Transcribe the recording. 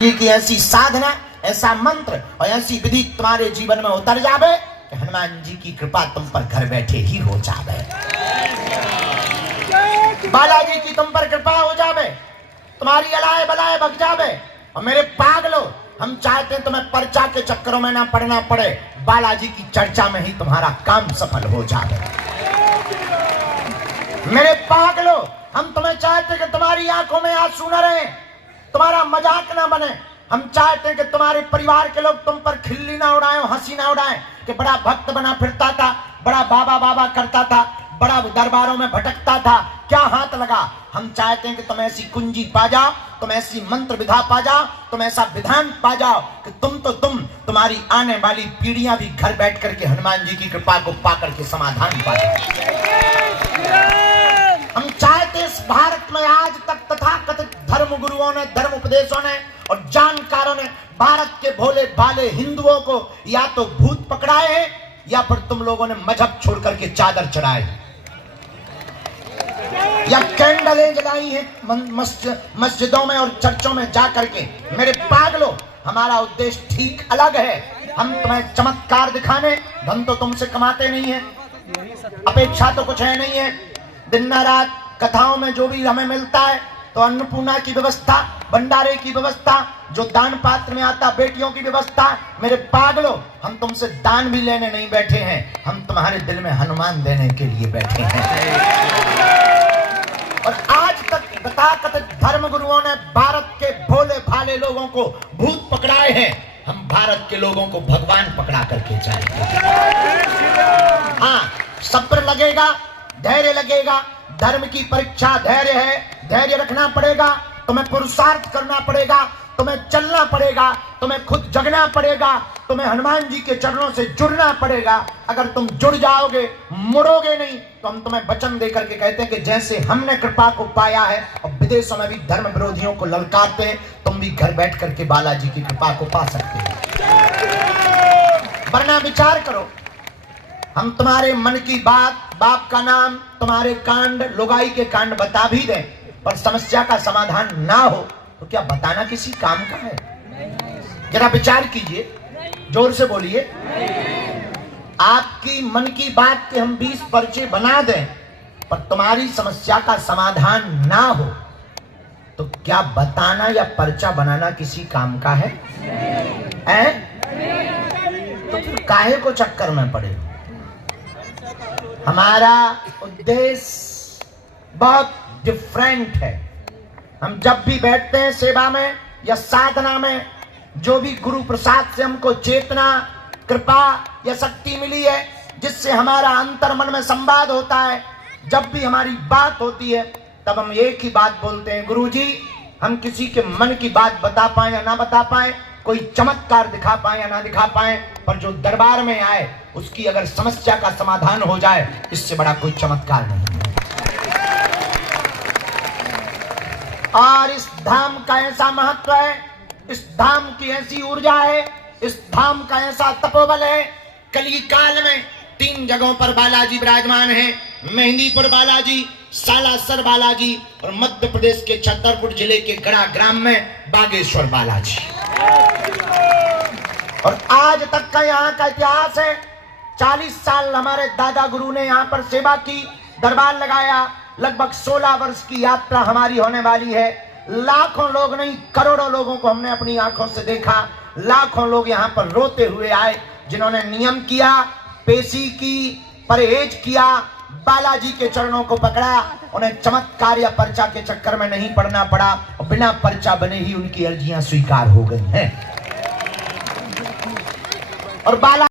की ऐसी साधना, ऐसा मंत्र और ऐसी विधि तुम्हारे जीवन में उतर जावे कि हनुमान जी की कृपा तुम पर घर बैठे ही हो जावे। बालाजी की तुम पर कृपा हो जावे, तुम्हारी अलाए बलाए भग जावे। और मेरे पागलो, हम चाहते हैं तुम्हें पर्चा के चक्करों में ना पड़ना पड़े, बालाजी की चर्चा में ही तुम्हारा काम सफल हो जावे। मेरे पागलो, हम तुम्हें चाहते हैं कि तुम्हारी आंखों में आंसू न रहे, तुम्हारा मजाक ना बने। हम चाहते हैं कि तुम्हारे परिवार के लोग तुम पर खिल्ली ना उड़ाएं, हंसी ना उड़ाएं कि बड़ा भक्त बना फिरता था, बड़ा बाबा बाबा करता था, बड़ा दरबारों में भटकता था, क्या हाथ लगा। हम चाहते हैं कि तुम ऐसी कुंजी पा जाओ, तुम ऐसी मंत्र विधा पा जाओ, तुम ऐसा विधान पा जाओ कि तुम्हारी आने वाली पीढ़ियां भी घर बैठ करके हनुमान जी की कृपा को पा करके समाधान पा जाए। हम चाहते इस भारत में आज तक तथाकथित धर्म गुरुओं ने, धर्म उपदेशों ने और जानकारों ने भारत के भोले भाले हिंदुओं को या तो भूत पकड़ाए हैं या फिर तुम लोगों ने मजहब छोड़ करके चादर चढ़ाए या कैंडलें जलाई हैं मस्जिदों में और चर्चों में जा करके। मेरे पागलों, हमारा उद्देश्य ठीक अलग है। हम तुम्हें चमत्कार दिखाने, धन तो तुमसे कमाते नहीं है, अपेक्षा तो कुछ है नहीं है। दिन रात कथाओं में जो भी हमें मिलता है तो अन्नपूर्णा की व्यवस्था, भंडारे की व्यवस्था, जो दान पात्र में आता बेटियों की व्यवस्था। मेरे पागलों, हम तुमसे दान भी लेने नहीं बैठे हैं, हम तुम्हारे दिल में हनुमान देने के लिए बैठे हैं। और आज तक तथाकथित धर्म गुरुओं ने भारत के भोले भाले लोगों को भूत पकड़ाए हैं, हम भारत के लोगों को भगवान पकड़ा करके जाएंगे। हाँ, सब्र लगेगा, धैर्य लगेगा, धर्म की परीक्षा धैर्य है, धैर्य रखना पड़ेगा, तुम्हें पुरुषार्थ करना पड़ेगा, तुम्हें चलना पड़ेगा, तुम्हें खुद जगना पड़ेगा, तुम्हें हनुमान जी के चरणों से जुड़ना पड़ेगा। अगर तुम जुड़ जाओगे, मुड़ोगे नहीं, तो हम तुम्हें वचन देकर के कहते हैं कि जैसे हमने कृपा को पाया है और विदेशों में भी धर्म विरोधियों को ललकारते हैं, तुम भी घर बैठ करके बालाजी की कृपा को पा सकते हो। वरना विचार करो, हम तुम्हारे मन की बात, बाप का नाम, तुम्हारे कांड, लुगाई के कांड बता भी दें, पर समस्या का समाधान ना हो तो क्या बताना किसी काम का है? जरा विचार कीजिए, जोर से बोलिए। आपकी मन की बात के हम 20 पर्चे बना दें, पर तुम्हारी समस्या का समाधान ना हो तो क्या बताना या पर्चा बनाना किसी काम का है? तो फिर काहे को चक्कर में पड़े? हमारा उद्देश्य बहुत डिफरेंट है। हम जब भी बैठते हैं सेवा में या साधना में, जो भी गुरु प्रसाद से हमको चेतना, कृपा या शक्ति मिली है, जिससे हमारा अंतर मन में संवाद होता है, जब भी हमारी बात होती है तब हम एक ही बात बोलते हैं, गुरुजी, हम किसी के मन की बात बता पाए या ना बता पाए, कोई चमत्कार दिखा पाए या ना दिखा पाए, पर जो दरबार में आए उसकी अगर समस्या का समाधान हो जाए, इससे बड़ा कोई चमत्कार नहीं है। और इस धाम का ऐसा महत्व है, इस धाम की ऐसी ऊर्जा है, इस धाम का ऐसा तपोबल है। कली काल में 3 जगहों पर बालाजी विराजमान है, मेहंदीपुर बालाजी, सालासर बालाजी और मध्य प्रदेश के छतरपुर जिले के गढ़ा ग्राम में बागेश्वर बालाजी। और आज तक का यहाँ का इतिहास है, 40 साल हमारे दादा गुरु ने यहाँ पर सेवा की, दरबार लगाया, लगभग 16 वर्ष की यात्रा हमारी होने वाली है। लाखों लोग नहीं, करोड़ों लोगों को हमने अपनी आंखों से देखा। लाखों लोग यहाँ पर रोते हुए आए, जिन्होंने नियम किया, पेशी की, परहेज किया, बालाजी के चरणों को पकड़ा, उन्हें चमत्कार या पर्चा के चक्कर में नहीं पड़ना पड़ा और बिना पर्चा बने ही उनकी अर्जियां स्वीकार हो गई हैं। और बाला